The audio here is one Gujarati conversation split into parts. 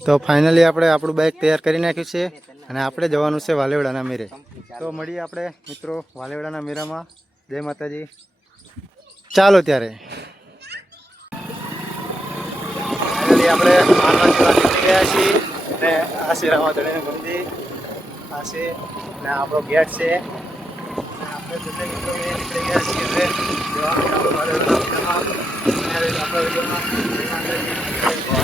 તો ફાઇનલી આપણે આપણું બાઇક તૈયાર કરી નાખ્યું છે અને આપણે જવાનું છે વાલેવડાના મેરે. તો મળીએ આપણે મિત્રો વાલેવડાના મેરામાં. જય માતાજી. ચાલો ત્યારે ફાઇનલી આપણે નીકળી ગયા છીએ અને આ છે રામાધણીનું મંદિર, આ છે અને આપણો ગેટ છે. આપણે બંને મિત્રો નીકળી ગયા છીએ હવે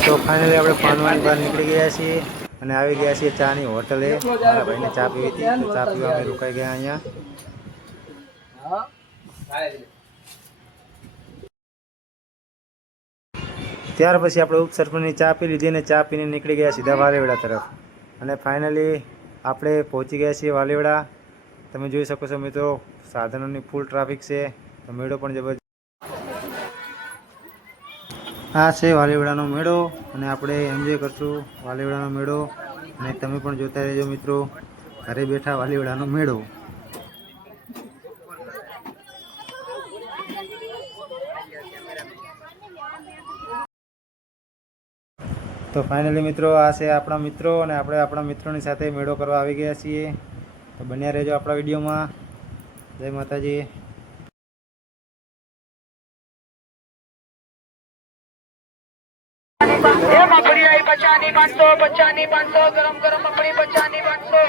તો ફાઇનલી આપણે પાનવાની બહાર નીકળી ગયા છીએ અને આવી ગયા છીએ ચાની હોટલે. મારા ભાઈને ચા પીવી હતી તો ચા પીવા અમે રોકાઈ ગયા અહીંયા. ત્યાર પછી આપણે ઉપસરપંચની ચા પી લીધી અને ચા પીને નીકળી ગયા સીધા વાલેવડા તરફ. અને ફાઇનલી આપણે પહોંચી ગયા છીએ વાલેવડા. તમે જોઈ શકો છો મિત્રો, સાધનોની ફૂલ ટ્રાફિક છે. તો મેળો પણ જબરજસ્ત. આ છે વાલેવડાનો મેળો અને આપણે એન્જોય કરશું વાલેવડાનો મેળો. અને તમે પણ જોતા રહેજો મિત્રો, ઘરે બેઠા વાલેવડાનો મેળો. તો ફાઇનલી મિત્રો આ છે આપણા મિત્રો અને આપણે આપણા મિત્રોની સાથે મેળો કરવા આવી ગયા છીએ. તો બન્યા રહેજો આપણા વિડીયોમાં. જય માતાજી. પચાની 500 ગરમ ગરમ મગફળી 500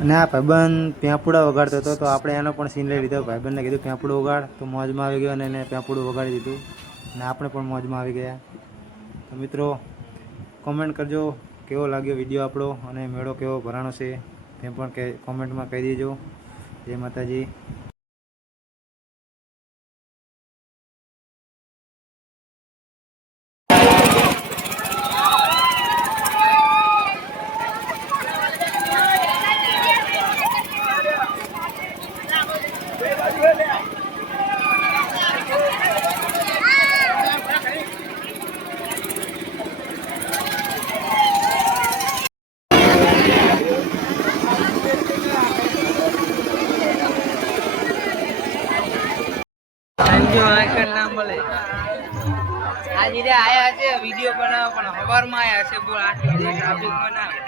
અને આ ભાઈબંધ પેંપુડા વગાડતો હતો તો આપણે એનો પણ સીન લઈ લીધો. ભાઈબંધને કીધું પેંપુડું વગાડ તો મોજમાં આવી ગયો અને એને પેંપુડું વગાડી દીધું અને આપણે પણ મોજમાં આવી ગયા. તો મિત્રો કોમેન્ટ કરજો કેવો લાગ્યો વિડીયો આપણો અને મેળો કેવો ભરાણો છે તે પણ કોમેન્ટમાં કહી દેજો. જય માતાજી. આજે આયા છે વિડીયો બનાવવા પણ સવારમાં આયા છે. બોલ આટલી ટ્રાફિક બનાવે.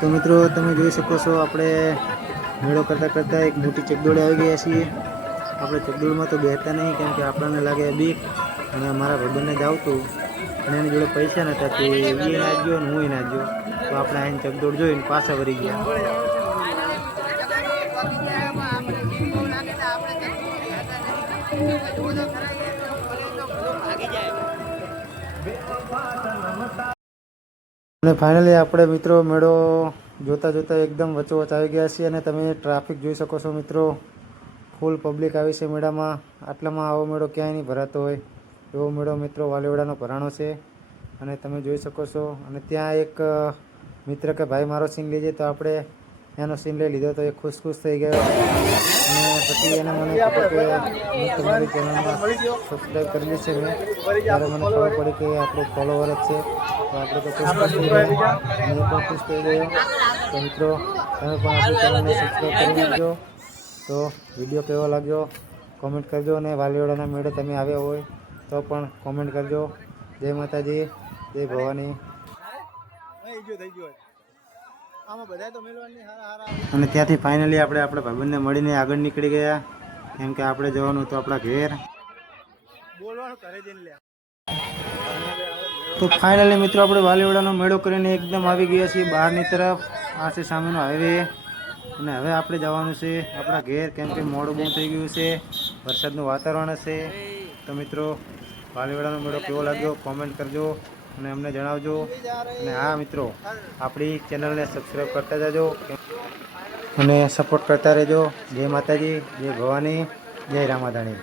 તો મિત્રો તમે જોઈ શકો છો આપણે મેળો કરતાં કરતાં એક મોટી ચકડોળે આવી ગયા છીએ. આપણે ચકડોળમાં તો બેસતા નહીં કેમ કે આપણને લાગે બીક. અને મારા ભાઈબંધને જ આવતું અને એની જોડે પૈસા નહોતા કે એ નાચજો અને હું નાચજો. તો આપણે આઈને ચકડોળ જોઈને પાછા વળી ગયા. અને ફાઇનલી આપણે મિત્રો મેળો જોતા જોતા એકદમ વચ્ચોવચ આવી ગયા છીએ અને તમે ટ્રાફિક જોઈ શકો છો મિત્રો. ફૂલ પબ્લિક આવી છે મેળામાં. આટલામાં આવો મેળો ક્યાંય નહીં ભરાતો હોય એવો મેળો મિત્રો વાલેવડાનો ભરાણો છે અને તમે જોઈ શકો છો. અને ત્યાં એક મિત્ર કે ભાઈ મારો સીન લેજે તો આપણે એનો સીન લઈ લીધો તો એ ખુશ થઈ ગયો. અને પછી એને મને કીધું કે હું તમારી ચેનલમાં સબસ્ક્રાઈબ કરેલી છે મેં. ત્યારે મને ખબર પડી કે આપણું ફોલોવર જ છે. તો આપણે તો ખુશ થઈ ગયા અને એ પણ ખુશ થઈ ગયો. તો મિત્રો તમે પણ આપણી ચેનલને સબસ્ક્રાઈબ કરી નાખજો. તો વિડીયો કેવો લાગ્યો કોમેન્ટ કરજો અને વાલીવાડાના મેળે તમે આવ્યા હોય તો પણ કોમેન્ટ કરજો. જય માતાજી, જય ભવાની. અને ત્યાંથી ફાઇનલી આપણે આપણા ભાઈબંધને મળીને આગળ નીકળી ગયા કેમ કે આપણે જવાનું હતું આપણા ઘેર. તો ફાઇનલી મિત્રો આપણે વાલીવાડાનો મેળો કરીને એકદમ આવી ગયા છીએ બહારની તરફ. આ છે સામેનો હાઈવે અને હવે આપણે જવાનું છે આપણા ઘેર કેમ કે મોડું બહુ થઈ ગયું છે, વરસાદનું વાતાવરણ હશે. તો મિત્રો વાલીવાડાનો મેળો કેવો લાગ્યો કોમેન્ટ કરજો અને અમને જણાવજો. અને હા મિત્રો આપણી ચેનલને સબસ્ક્રાઈબ કરતા જજો. અને સપોર્ટ કરતા રહેજો. જય માતાજી, જય ભવાની, જય રામાધાણી.